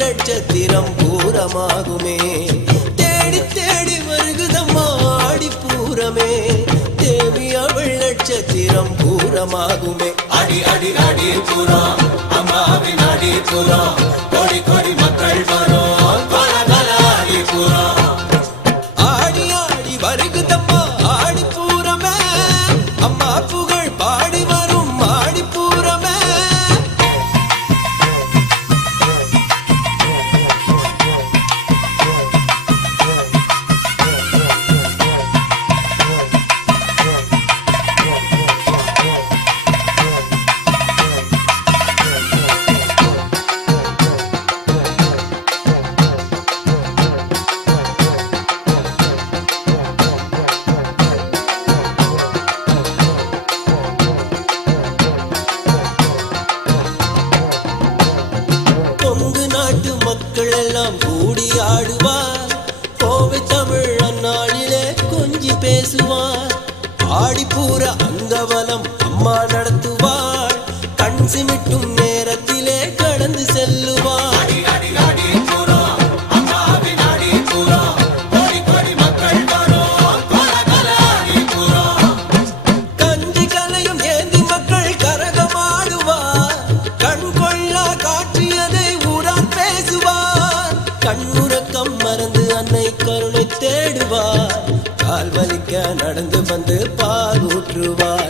நட்சத்திரம் பூரமாகுமே. தேடி தேடி வருகுதம்மா ஆடி பூரமே, தேவி அவள் நட்சத்திரம் பூரமாகுமே. அடி அடி அடி பூரம் அம்மாவின் அடி பூரம், கோடி கோடி மக்கள் வரும் கல கல அடி பூரம். ஆடி ஆடி வருகுதம்மா ஆடி பூரமே, அம்மா புகழ் பாடி வரும் ஆடி பூரமே. மக்கள் எல்லாம் கூடி ஆடுவார், கோவை தமிழ் அந்நாளிலே கொஞ்சி பேசுவார். ஆடிப்பூர அங்கவலம் அம்மா நடத்துவாள், கண் சிமிட்டும் நேரத்திலே கடந்து செல்லுவார். கஞ்சி கலையும் ஏந்தி மக்கள் கரகமாடுவார், கண் கொள்ளா காட்சியதை ஊரார் பேசுவார். கண்ணுறக்கம் மறந்து அன்னை கருணை தேடுவார், கால் வலிக்க நடந்து வந்து பால் ஊற்றுவார்.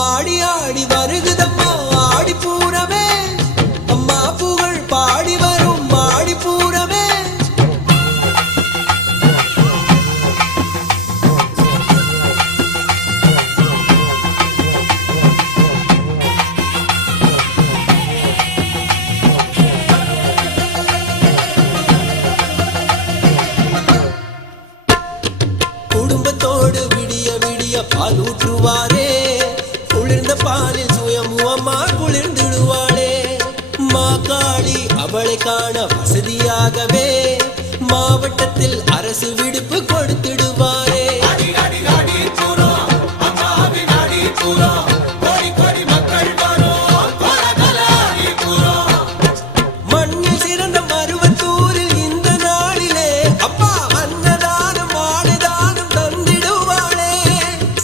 ஆடி ஆடி வருகுதம்மா ஆடி பூரமே, அம்மா புகழ் பாடி வரும் ஆடி பூரமே. குடும்பத்தோடு விடிய விடிய பால் ஊற்றுவாரே, குளிர்ந்த பாலில் சுயம்புவம்மா குளிர்ந்திடுவாளே. மாகாளி அவளை காண வசதியாகவே மாவட்டத்தில் அரசு விடுப்பு கொடுத்திடுவாரே. மண்ணில் சிறந்த மருவத்தூரில் இந்த நாளிலே அப்பா அன்னதானம் ஆடுதானம் தந்திடுவாளே.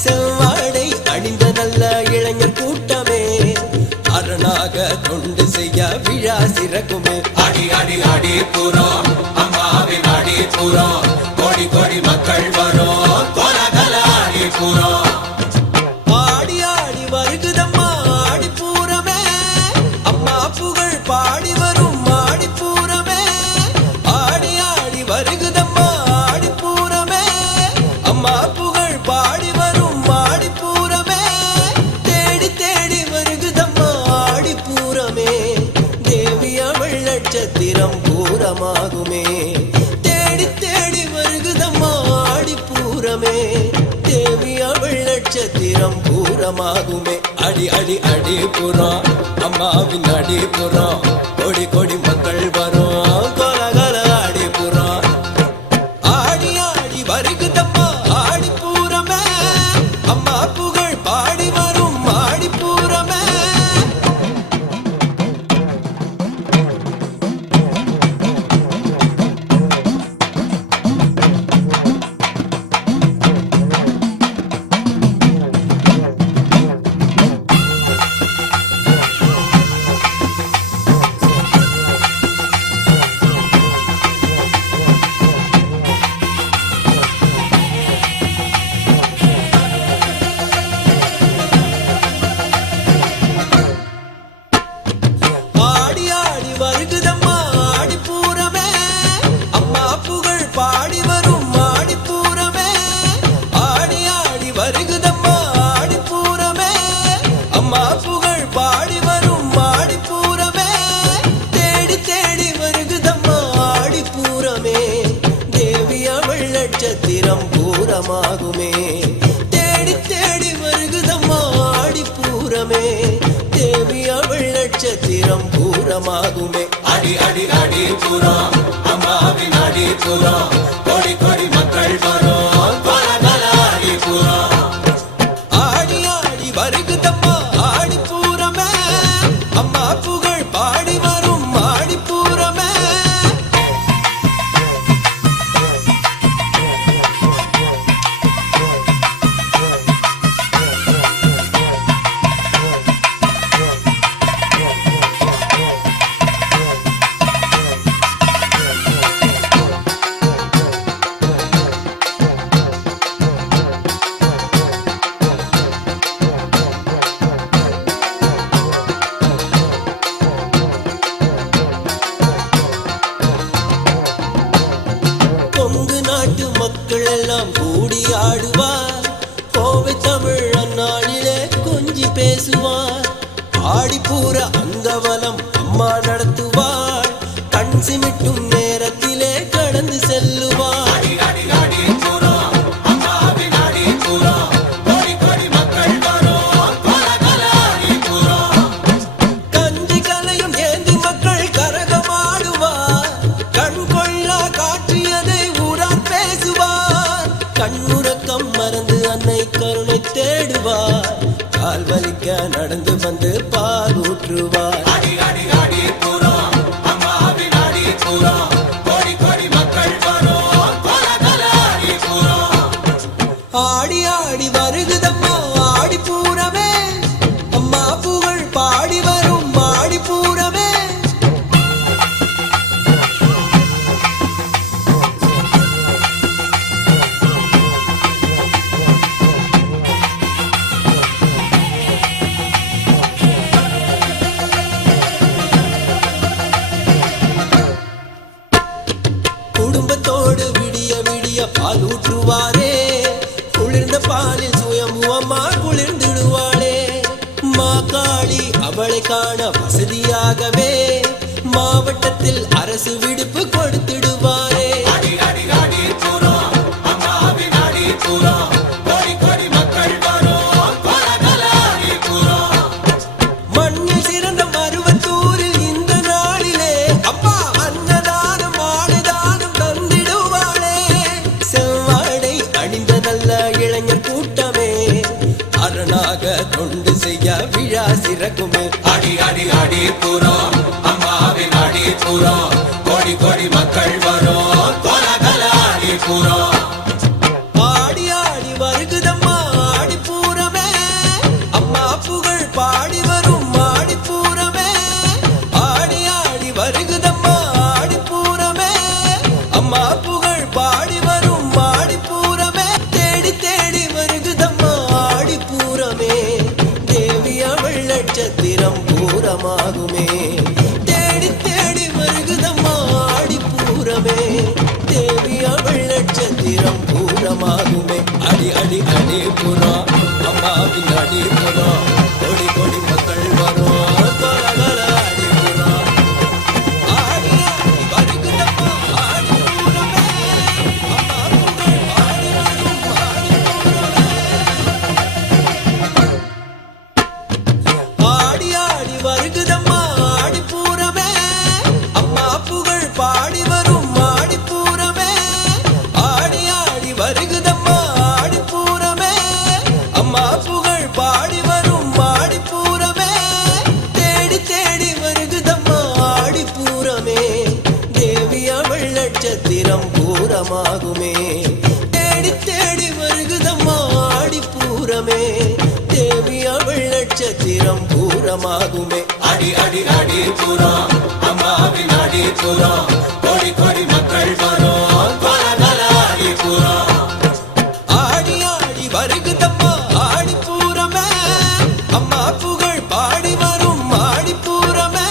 செவ்வாடை அணிந்த நல்ல இளைஞர் கூட்டமே, அரணாக தொண்டு செய்ய விழா சிறக்குமே. அடி அடி அடி பூரம் அம்மாவின் அடி பூரம், கோடி கோடி மக்கள் வரும் கல கல அடி பூரம். ஆடி ஆடி வருகுதம்மா ஆடி பூரமே, அம்மா புகழ் பாடி வரும் ஆடி பூரமே. ஆடி ஆடி வருகுதம்மா ஆடி பூரமே, அம்மா புகழ் பாடி வரும் ஆடி பூரமே. தேடி தேடி வருகுதம்மா ஆடி பூரமே, தேவி அவள் நட்சத்திரம் பூரமாகுமே. தேடி தேடி வருகுதம்மா ஆடி பூரமே, தேவி அவள் நட்சத்திரம் பூரமாகுமே. அடி அடி அடி புறம் அம்மாவின் அடி புறம், கொடி கொடி மக்கள் வரும் கல கல அடி புறம். ஆடி ஆடி வருகுதம்மா ஆடி பூரமே, அம்மா புகழ் பாடி வரும் ஆடி பூரமே. பாடி வரும் ஆடிப்பூரமே தேடி தேடி வருகுதம்மா ஆடிப்பூரமே தேவி அவள் நட்சத்திரம் பூரமாகுமே தேடி தேடி வருகுதம்மா ஆடிப்பூரமே தேவி அவள் நட்சத்திரம் பூரமாகுமே அடி அடி அடி புறம் அம்மாவின் அடி புறம் கொடி கொடி மக்கள் வரும் கொலகல அடி புறம் ஆடி ஆடி வருகுதம்மா ஆடிப்பூரமே அம்மா புகழ் பாடி வரும் ஆடிப்பூரமே கொங்கு நாட்டு மக்கள் எல்லாம் கூடி ஆடுவார் கோவை தமிழ் அந்நாளிலே கொஞ்சி பேசுவார் ஆடிப்பூர அங்கவலம் அம்மா நடத்துவாள் கண் சிமிட்டும் நேரத்திலே கடந்து செல்லுவார் அடி அடி அடி புறம் அம்மாவின் அடி புறம் கொடி கொடி மக்கள் வரும் கொலகல அடி புறம் கஞ்சி கலையும் ஏந்தி மக்கள் கரகமாடுவார் கண் கொள்ளா காட்சியதை ஊரார் பேசுவார் கண்ணுறக்கம் மறந்து அன்னை கருணை தேடுவார் கால் வலிக்க நடந்து வந்து பால் ஊற்றுவார் அடி அடி அடி புறம் அம்மாவின் அடி புறம் கொடி கொடி மக்கள் வரும் கொலகல அடி புறம் ஆடி ஆடி வருகுதம்மா ஆடிப்பூரமே அம்மா புகழ் பாடி வரும் ஆடிப்பூரமே குடும்பத்தோடு விடிய விடிய பால் ஊற்றுவாரே குளிர்ந்த பாலில் சுயம்புவம்மா குளிர்ந்திடுவாளே மாகாளி அவளை காண வசதியாகவே மாவட்டத்தில் அரசு விடுப்பு கொடுத்திடுவாரே அடி அடி அடி புறம் அம்மாவின் அடி புறம் கொடி கொடி மக்கள் வரும் கொலகல அடி புறம் மண்ணில் சிறந்த மருவத்தூரில் இந்த நாளிலே அப்பா அன்னதானம் ஆடுதானம் தந்திடுவாளே செவ்வாடை அணிந்த நல்ல இளைஞர் கூட்டமே அரணாக கொண்டு செய்ய விழா சிறக்குமே அடி அடி அடி புறம் அம்மாவின் அடி புறம் கொடி கொடி மக்கள் வரும் கொலகல அடி புறம் ஆடி ஆடி வருகுதம்மா ஆடிப்பூரமே அம்மா புகழ் பாடி வரும் ஆடிப்பூரமே ஆடி ஆடி வருகுதம்மா ஆடிப்பூரமே அம்மா புகழ் பாடி வரும் ஆடிப்பூரமே தேடி தேடி வருகுதம்மா ஆடிப்பூரமே தேவி அவள் நட்சத்திரம் பூரமாகுமே தேடி தேடி வருகுதம்மா ஆடிப்பூரமே தேவி அவள் நட்சத்திரம் பூரமாகுமே அடி அடி அடி புறம் அம்மாவின் அடி புறம் கொடி கொடி மக்கள் வரும் கொலகல அடி புறம் ஆடி ஆடி வருகுதம்மா ஆடிப்பூரமே அம்மா புகழ் பாடி வரும் ஆடி ஆடி வருகுதம்மா ஆடிப்பூரமே அம்மா புகழ் பாடி வரும் ஆடிப்பூரமே ஆடி ஆடி வருகுதம்மா ஆடிப்பூரமே அம்மா புகழ் பாடி வரும் ஆடிப்பூரமே தேடி தேடி வருகுதம்மா ஆடிப்பூரமே தேவி அவள் நட்சத்திரம் பூரமாகுமே தேடி தேடி வருகுதம்மா ஆடிப்பூரமே தேவி அவள் நட்சத்திரம் பூரமாகுமே அடி அடி அடி புறம் அம்மாவின் அடி புறம் கொடி கொடி மக்கள் வரும் கொலகல அடி புறம் ஆடி ஆடி வருகுதம்மா ஆடிப்பூரமே அம்மா புகழ் பாடி வரும் ஆடிப்பூரமே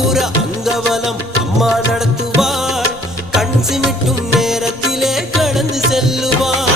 ஊர அங்கவலம் அம்மா நடத்துவாள் கண் சிமிட்டும் நேரத்திலே கடந்து செல்லுவாள்